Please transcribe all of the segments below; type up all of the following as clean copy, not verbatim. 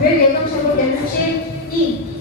왜 예감적으로 내놓지? 이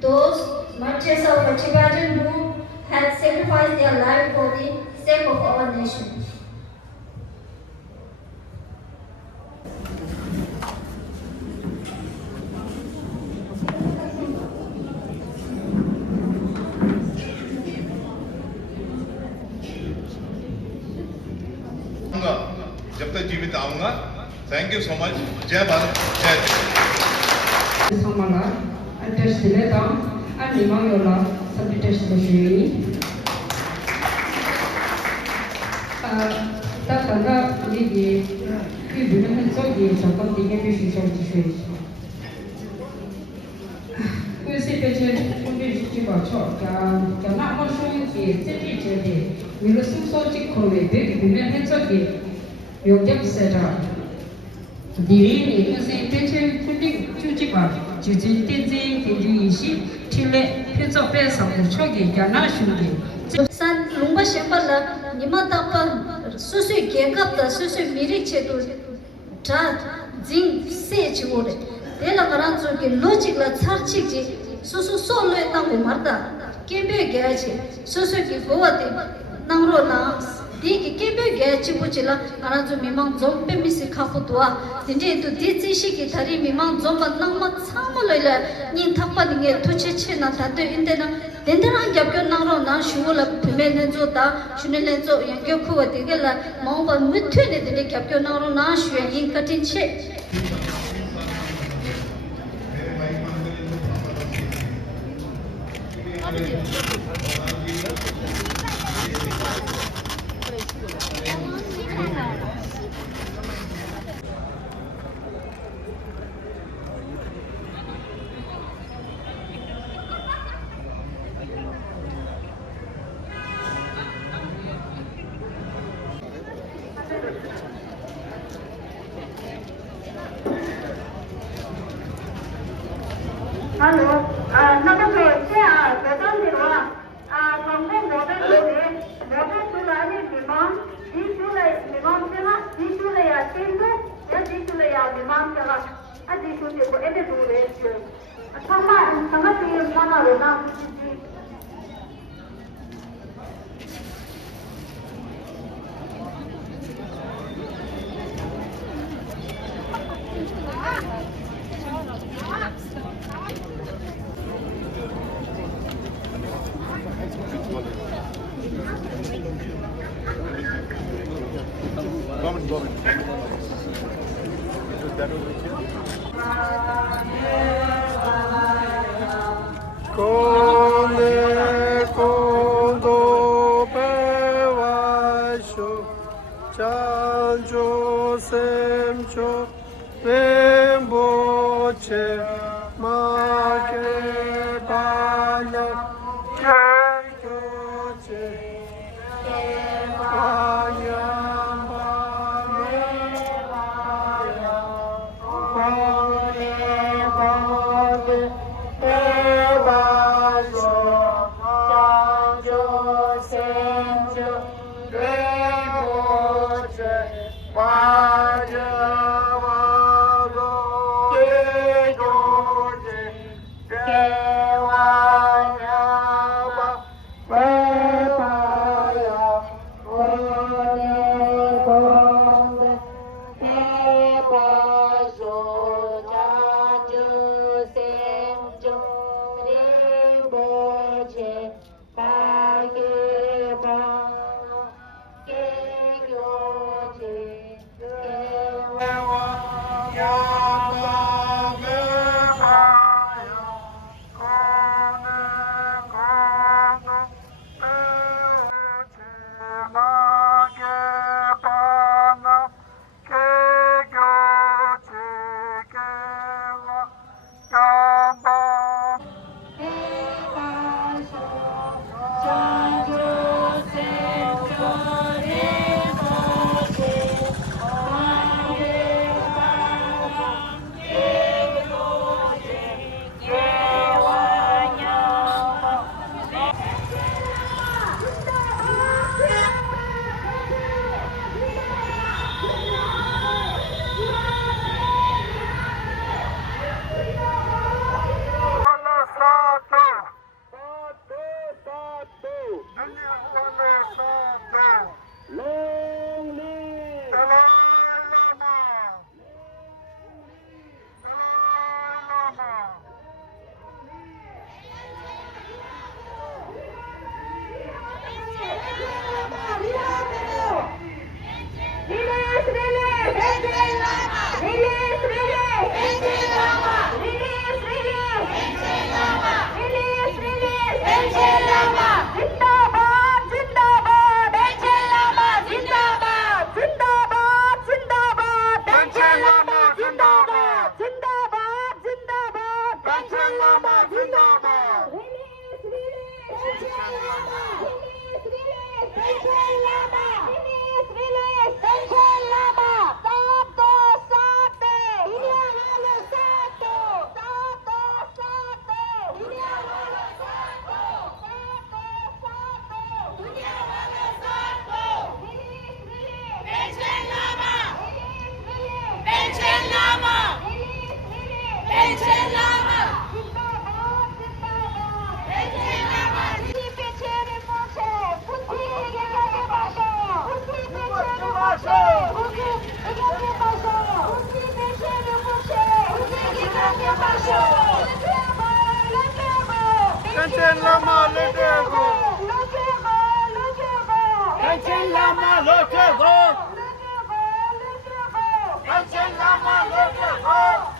those martyrs of the Tibetan who had sacrificed their life for the sake of our nation. जब तक जीवित आऊंगा thank you so much जय भारत जय Samala, antes de leta, animal yola, sabitas de jui. Tanda ligi, ibu nak sogi, sampai tiga puluh sogi jui. Kuisi pencet, kuisi cuba cok, kerana masuk ke jadi, milu sogi kowe, ibu nak sogi, yojak sedar. Diri ni kuisi pencet kundi cuci baju. 지진 딘진 딘진이시 팀에 표적배 상부 초기 야나 슈기 산 롱바 셴발라 니마다파 수수 개갑다 수수 미리체도 자진 세치고레 데라 가란조기 로직라 차치지 수수 솔로에 땅고 말다 케베 게야지 수수기 고와데 나로나 디기 케베 게야지 부치라 가란조 미망 좀페 미시 카포도아 딘제 또 디치시기 다리 미망 좀바 낭마 참을래라 닌 탁바딩에 투치치나 다데 인데나 덴데랑 겹겨 나로 나 슈고라 피메넨조다 슈넬렌조 양겨쿠와 되게라 마오바 무트네 되게 겹겨 나로 나 슈에 인 카틴체 Hello, नमस्ते क्या बेटा मेरा हमने model चुराने विमान विमान चला जीतुले या चेंगे या जीतुले या विमान चला जीतुले को ऐसे दूर है sama rena Bye. Panchen Lama Lete Go. Panchen Lama Lete Go. Panchen Lama Lete Go.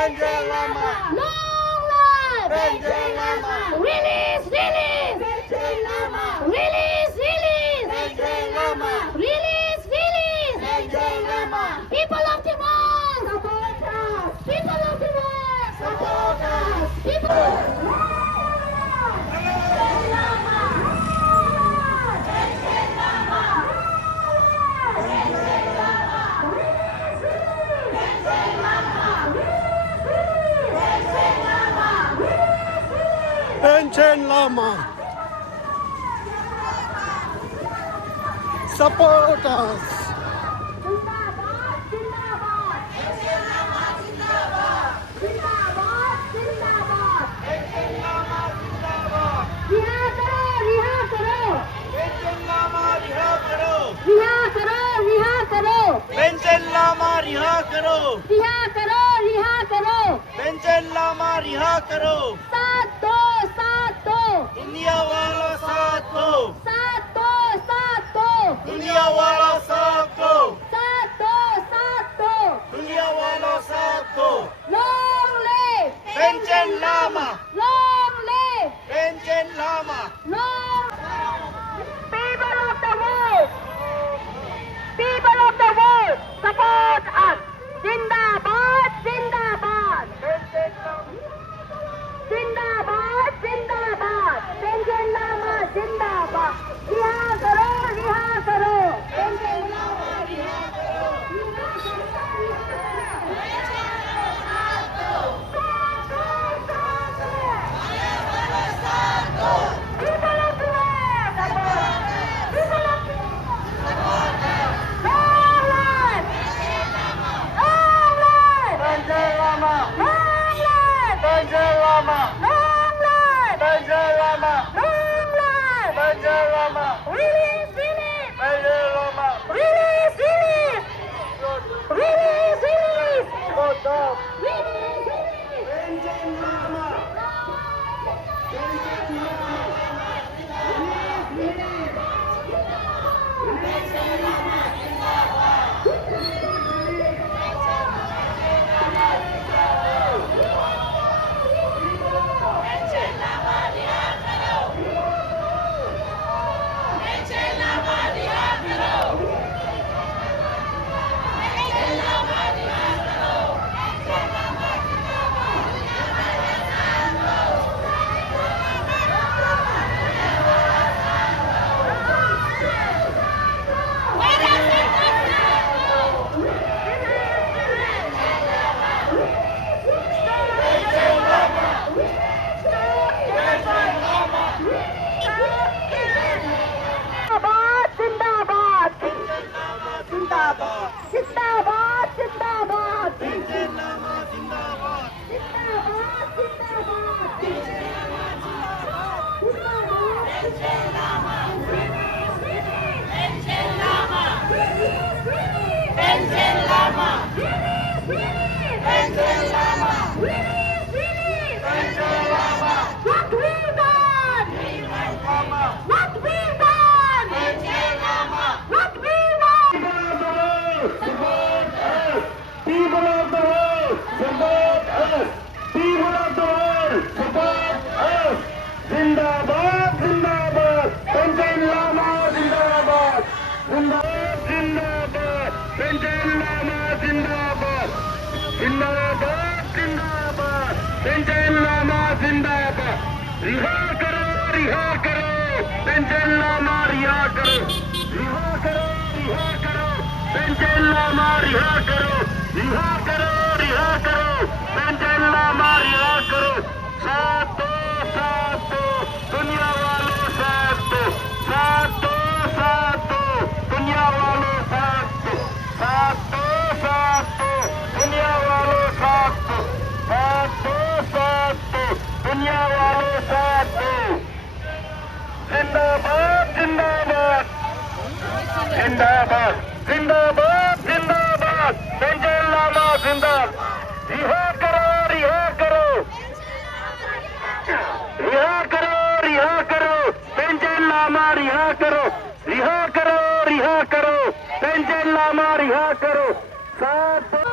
Panchen Lama. Panchen Lama. Release! Panchen Lama. Release! Panchen Lama. Release! Panchen Lama. People of the world! Support us! People of the world! Support us. People! Panchen Lama. Support us. Panchen Lama रिहा करो. Panchen Lama रिहा करो. दुनिया वाला साथ दो. दुनिया वाला साथ दो. दुनिया वाला साथ दो. Long live! Panchen Lama. Long live! Panchen Lama. People of the world! People of the world! Support us! Zindabad! Zindabad! Zindabad! Zindabad! Panchen Lama Zindabad! Riha karo! Riha karo! Panchen Lama riha karo! People of the world! Support! People of the world! Long life! Long life! Panchen Lama. Long life! Panchen Lama. Long life! Panchen Lama. Long life! Panchen Lama. Release! Panchen Lama. Release! Release! Good dog. Release! Panchen Lama. Zindabad! Zindabad. Zindabad! Zindabad! Panchen Lama Zindabad. Zindabad! Zindabad! What we want! What we want! What we want! People of the world, support us. People of the world, support us. Zindabad, Zindabad. Panchen Lama Zindabad. Zindabad, Zindabad. Panchen Lama Zindabad. Zindabad, Zindabad. Panchen Lama Zindabad. रिहा करो, रिहा करो. Pension Lama रिहा करो, रिहा करो, रिहा करो, पेंशन लामा रिहा करो, रिहा करो, रिहा करो, पेंशन लामा रिहा करो। साथ दो, दुनिया वालों साथ दो, साथ दो, दुनिया वालों साथ दो, साथ दो, दुनिया वालों साथ दो, साथ दो, दुनिया वालों साथ दो। जिंदाबाद, जिंदाबाद, जिंदाबाद, जिंदाबाद, जिंदाबाद, पेंशन लामा जिंदाबाद। रिहा करो, रिहा करो, रिहा करो, रिहा करो, पेंशन लामा रिहा करो, रिहा करो, रिहा करो, पेंशन लामा रिहा करो। साथ दो,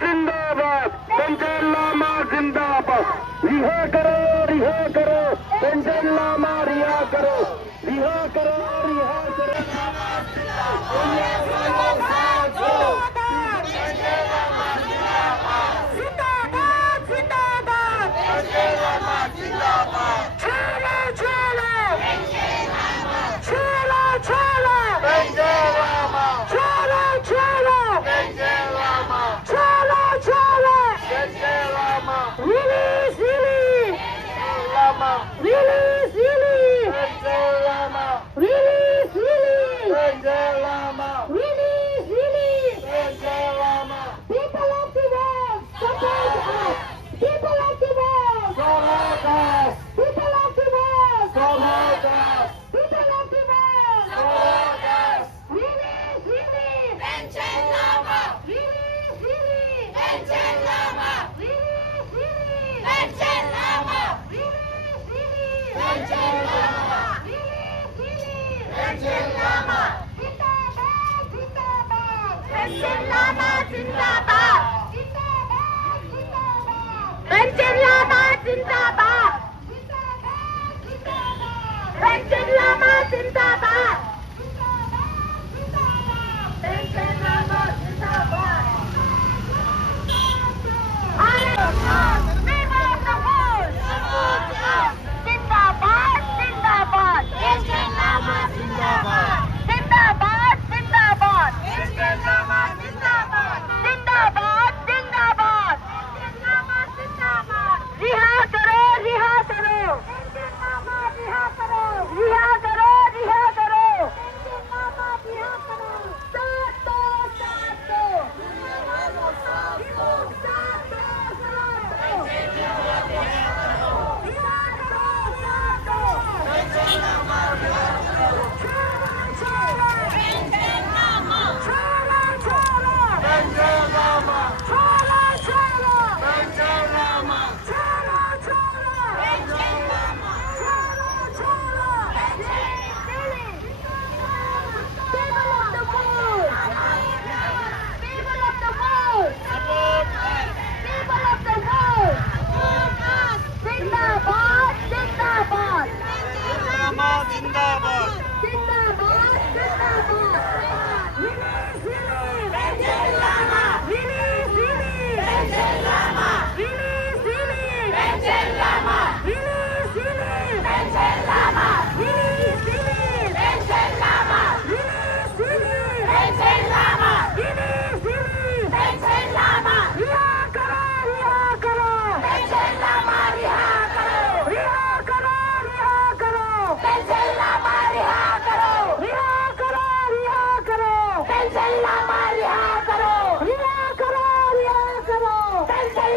जिंदाबाद, पेंशन लामा जिंदाबाद। रिहा करो, रिहा करो, पेंशन लामा रिहा करो, रिहा करो, रिहा करो। जिंदाबाद जिंदाबाद पेंशन लामा जिंदाबाद जिंदाबाद जिंदाबाद पेंशन लामा जिंदाबाद जिंदाबाद जिंदाबाद पेंशन लामा जिंदाबाद जिंदाबाद जिंदाबाद पेंशन लामा जिंदाबाद रिहा करो रिहा करो पेंशन लामा रिहा करो रिहा करो रिहा करो पेंशन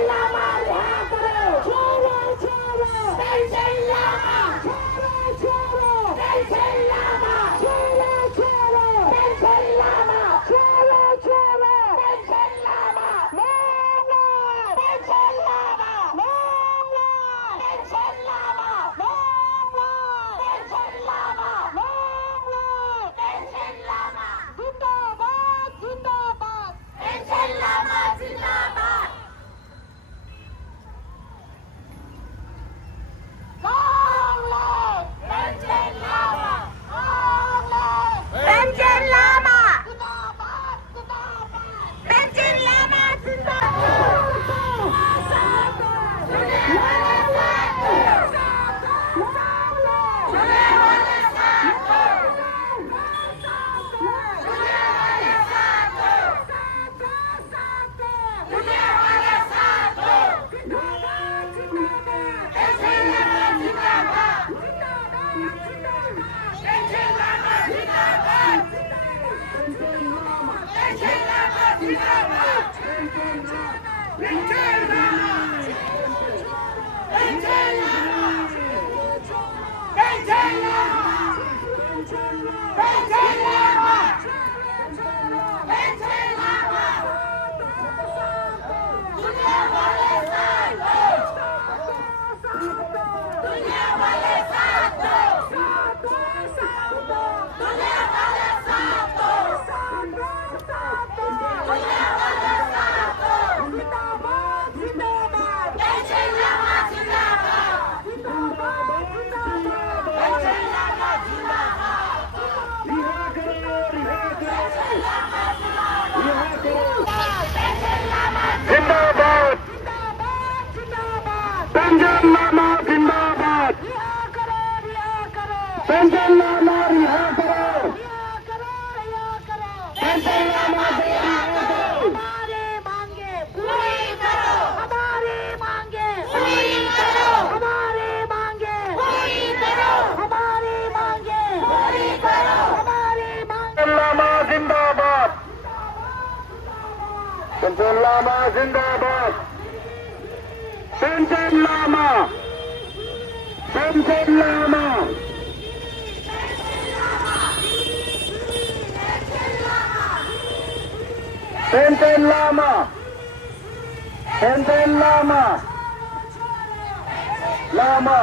लामा रिहा करो साथ दो पेंशन लामा जिंदाबाद पेंशन लामा पेंशन लामा पेंशन लामा पेंशन लामा लामा